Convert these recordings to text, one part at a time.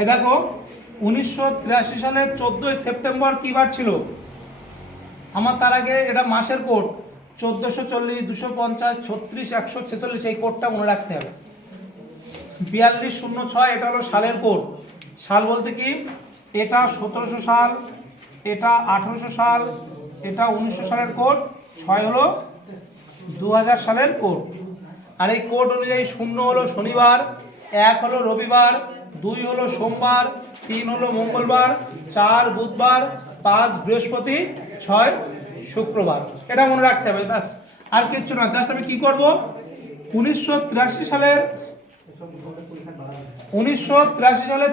এই দেখো 1983 সালের 14 সেপ্টেম্বর কি বার ছিল? আমার তার আগে এটা মাসের কোড 1440, 250, 36, 146, এই কোডটা মনে রাখতে হবে। 4206 এটা হলো সালের কোড। সাল বলতে কি, এটা 1700 সাল, এটা 1800 সাল, এটা 1900 সালের কোড, 6 হলো 2000 সালের কোড। আর এই কোড অনুযায়ী 0 হলো শনিবার, 1 হলো রবিবার, 2 হলো সোমবার, 3 হলো মঙ্গলবার, 4 বুধবার, 5 বৃহস্পতি, 6 শুক্রবার। এটা মনে রাখতে হবে, ব্যাস আর কিচ্ছু না। জাস্ট আমি কি করব, 1983 সালের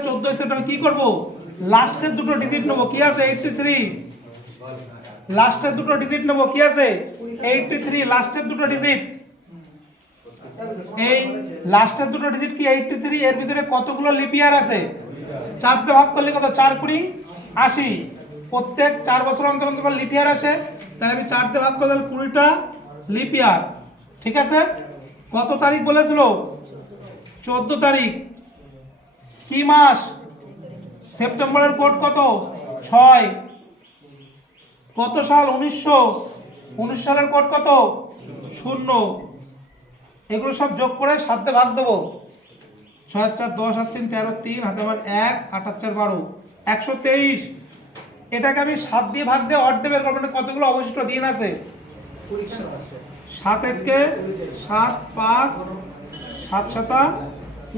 14 সেপ্টেম্বর কি করব, লাস্টের দুটো ডিজিট নেবো, কি আছে 83, লাস্টের দুটো ডিজিট নেবো, কি আছে 83, লাস্টের দুটো ডিজিট। এই লাস্টের দুটো ডিজিট কি 83, এর ভিতরে কতগুলো লিপ ইয়ার আছে? 4 দিয়ে ভাগ করলে কত, 4 × 80, প্রত্যেক 4 বছর অন্তর অন্তর লিপ ইয়ার আসে। তাহলে আমি 4 দিয়ে ভাগ করলে 20টা লিপ ইয়ার। ঠিক আছে, কত তারিখ বলেছিল? 14 তারিখ। কি মাস? সেপ্টেম্বরের কোড কত? 6। কত সাল? 1900 সালের কোড কত? 0। এগুলো সব যোগ করে 7 দিয়ে ভাগ দেবো। 6 4 10 আর 3 13, 3 হাতে আবার 1, 8 4 12, 123। এটাকে আমি 7 দিয়ে ভাগ দিয়ে অড বের করবো, কতগুলো অবশিষ্ট দিন আছে? 7 একে 7, 5 7 7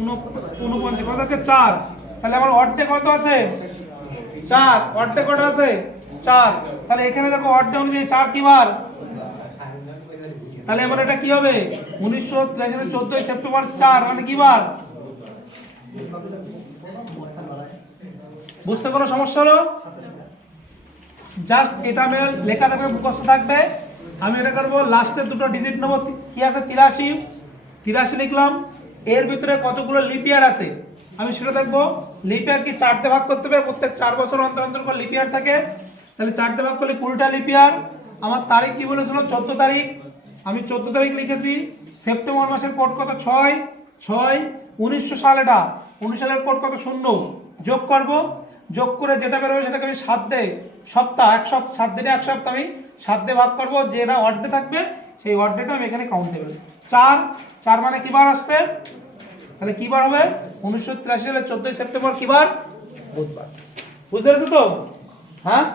49, কত আছে? 4। তাহলে আমার অর্ধে কত আছে? 4। অর্ধে কত আছে? 4। তাহলে এখানে দেখো অর্ধে অনুযায়ী 4 কি বার? তাহলে এবার এটা কি হবে? 1983 সালের 14 সেপ্টেম্বর 4 মানে কি বার? বুঝতে কোনো সমস্যা হলো? জাস্ট এটা আমি লেখা থাকবে, মুখস্থ থাকবে। আমি এটা করবো, লাস্টের দুটো ডিজিট নেবো, কি আছে 83 লিখলাম। এর ভিতরে কতগুলো লিপ ইয়ার আছে আমি সেটা দেখবো। লিপ ইয়ার কি 4 দিয়ে ভাগ করতে হবে, প্রত্যেক 4 বছর অন্তর অন্তর করে লিপ ইয়ার থাকে। তাহলে 4 দিয়ে ভাগ করলে 20টা লিপ ইয়ার। আমার তারিখ কি বলেছিল? 14 তারিখ। আমি 14 তারিখ লিখেছি। সেপ্টেম্বর মাসের কোড কত? 6 6 1900 সাল, এটা 19 সালের কোড কত? 0। যোগ করব, যোগ করে যেটা বেরোবে সেটাকে আমি 7 দিয়ে, সপ্তাহ 1 সপ্তাহ 7 দিনে 1 সপ্তাহ আমি 7 দিয়ে ভাগ করবো। যেটা অর্ধে থাকবে সেই অর্ধেটা আমি এখানে কাউন্ট দেবো। 4 মানে কি বার আসছে? তাহলে কি বার হবে? 1983 সালের 14 সেপ্টেম্বর কি বার? বুধবার। বুঝতে পেরেছো তো? হ্যাঁ।